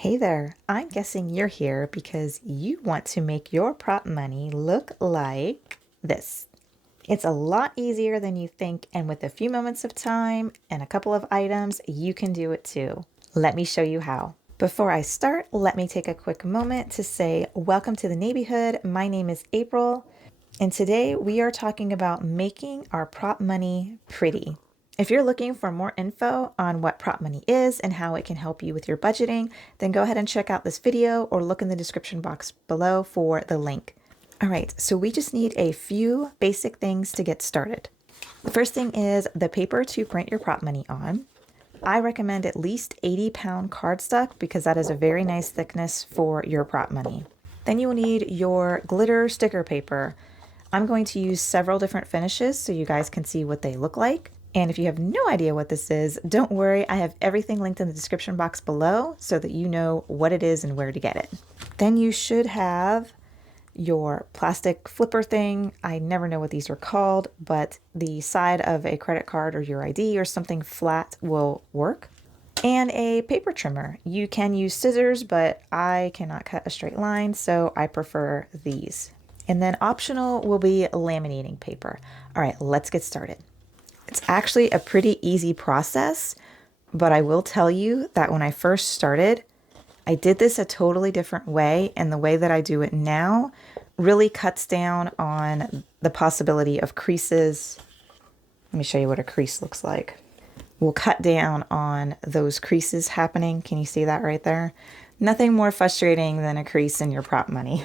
Hey there, I'm guessing you're here because you want to make your prop money look like this. It's a lot easier than you think, and with a few moments of time and a couple of items, you can do it too. Let me show you how. Before I start, let me take a quick moment to say welcome to the NeighBEEhood. My name is April, and today we are talking about making our prop money pretty. If you're looking for more info on what prop money is and how it can help you with your budgeting, then go ahead and check out this video or look in the description box below for the link. All right, so we just need a few basic things to get started. The first thing is the paper to print your prop money on. I recommend at least 80-pound cardstock because that is a very nice thickness for your prop money. Then you will need your glitter sticker paper. I'm going to use several different finishes so you guys can see what they look like. And if you have no idea what this is, don't worry, I have everything linked in the description box below so that you know what it is and where to get it. Then you should have your plastic flipper thing. I never know what these are called, but the side of a credit card or your ID or something flat will work. And a paper trimmer. You can use scissors, but I cannot cut a straight line, so I prefer these. And then optional will be laminating paper. All right, let's get started. It's actually a pretty easy process, but I will tell you that when I first started, I did this a totally different way, and the way that I do it now really cuts down on the possibility of creases. Let me show you what a crease looks like. We'll cut down on those creases happening. Can you see that right there? Nothing more frustrating than a crease in your prop money.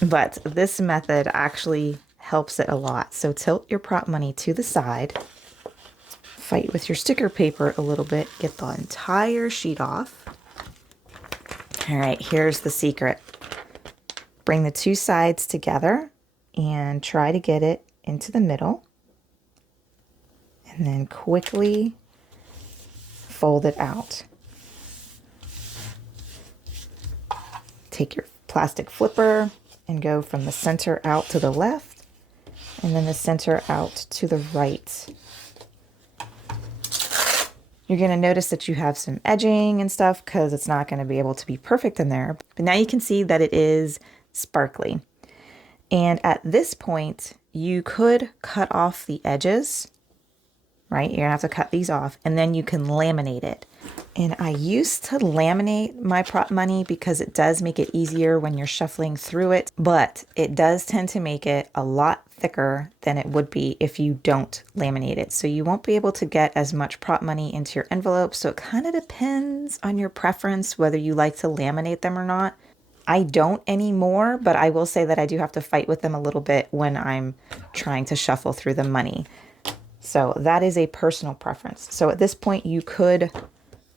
But this method actually helps it a lot. So tilt your prop money to the side, fight with your sticker paper a little bit, get the entire sheet off. All right, here's the secret. Bring the two sides together and try to get it into the middle. And then quickly fold it out. Take your plastic flipper and go from the center out to the left, and then the center out to the right. You're going to notice that you have some edging and stuff because it's not going to be able to be perfect in there. But now you can see that it is sparkly. And at this point, you could cut off the edges, right? You're going to have to cut these off, and then you can laminate it. And I used to laminate my prop money because it does make it easier when you're shuffling through it, but it does tend to make it a lot thicker than it would be if you don't laminate it. So you won't be able to get as much prop money into your envelope. So it kind of depends on your preference whether you like to laminate them or not. I don't anymore, but I will say that I do have to fight with them a little bit when I'm trying to shuffle through the money. So that is a personal preference. So at this point you could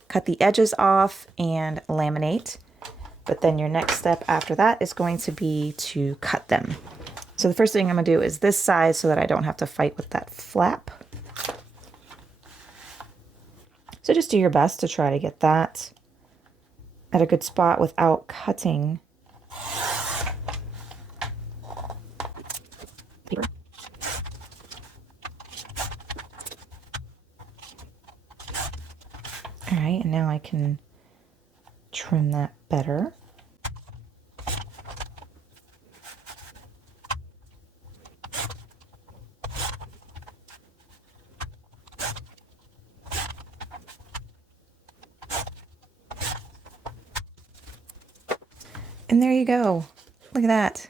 cut the edges off and laminate, but then your next step after that is going to be to cut them. So the first thing I'm going to do is this side so that I don't have to fight with that flap. So just do your best to try to get that at a good spot without cutting paper. All right, and now I can trim that better. And there you go. Look at that.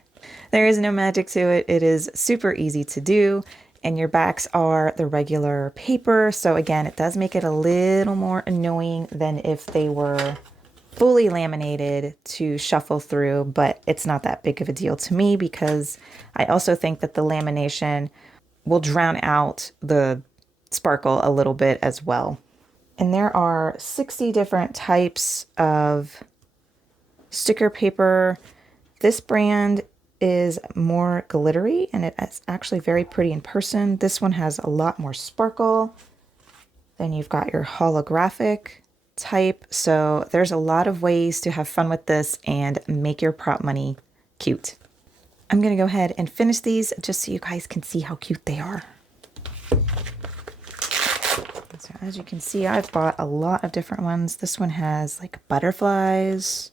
There is no magic to it. It is super easy to do. And your backs are the regular paper. So again, it does make it a little more annoying than if they were fully laminated to shuffle through, but it's not that big of a deal to me because I also think that the lamination will drown out the sparkle a little bit as well. And there are 60 different types of sticker paper. This brand is more glittery and it's actually very pretty in person. This one has a lot more sparkle. Then you've got your holographic type. So there's a lot of ways to have fun with this and make your prop money cute. I'm going to go ahead and finish these just so you guys can see how cute they are. So As you can see, I've bought a lot of different ones. This one has like butterflies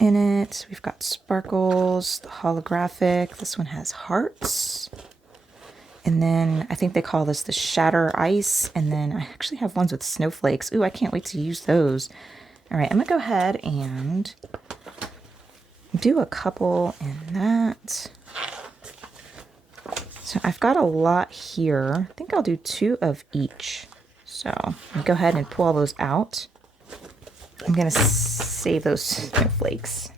in it. We've got sparkles, the holographic. This one has hearts. And then I think they call this the shatter ice. And then I actually have ones with snowflakes. Ooh, I can't wait to use those. All right, I'm gonna go ahead and do a couple in that. So I've got a lot here. I think I'll do 2 of each. So I'll go ahead and pull all those out. I'm gonna save those snowflakes.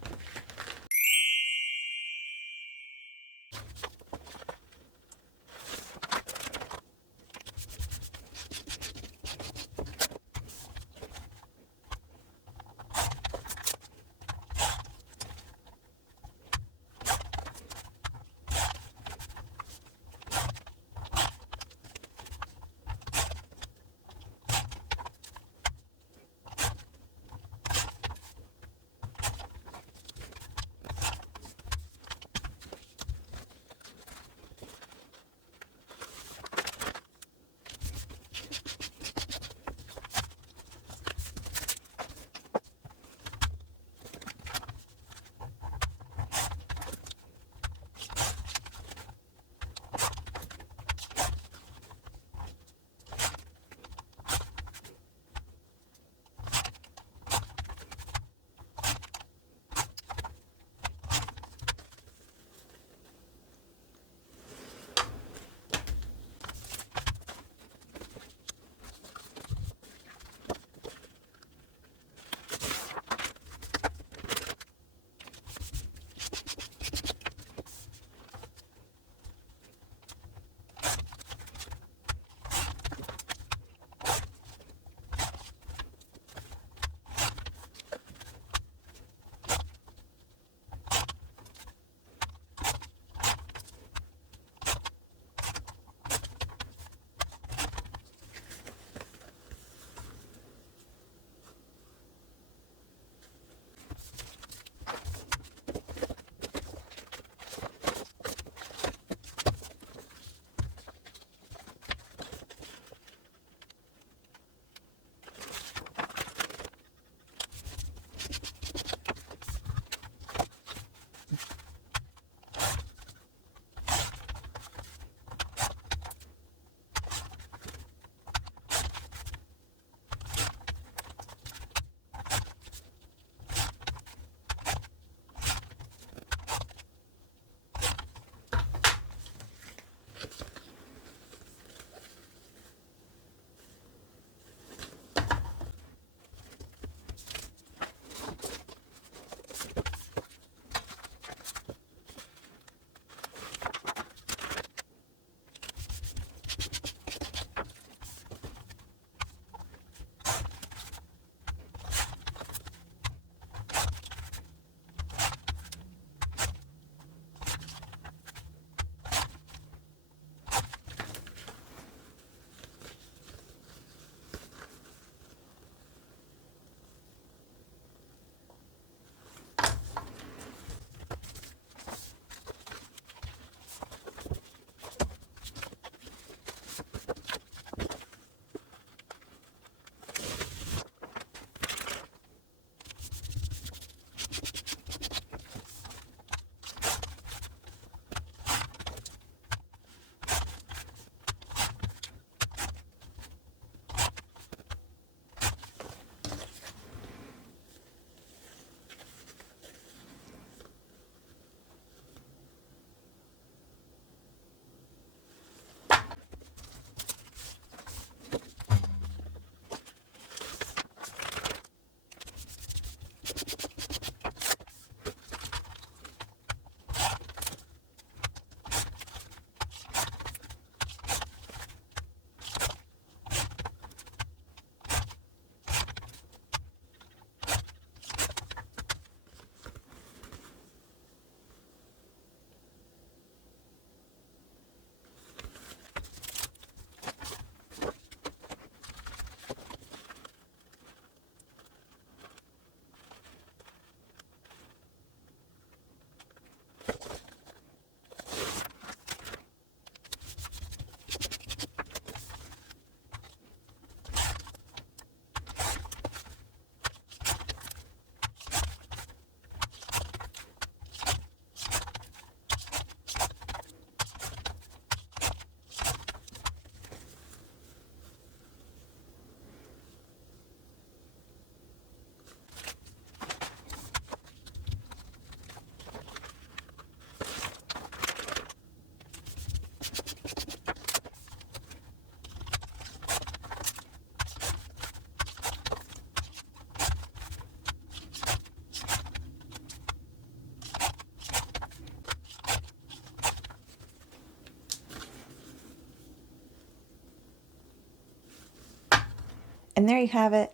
And there you have it.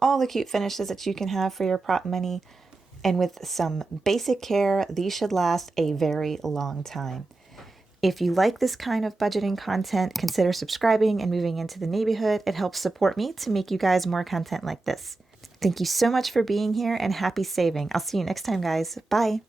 All the cute finishes that you can have for your prop money. And with some basic care, these should last a very long time. If you like this kind of budgeting content, consider subscribing and moving into the NeighBEEhood. It helps support me to make you guys more content like this. Thank you so much for being here and happy saving. I'll see you next time, guys. Bye.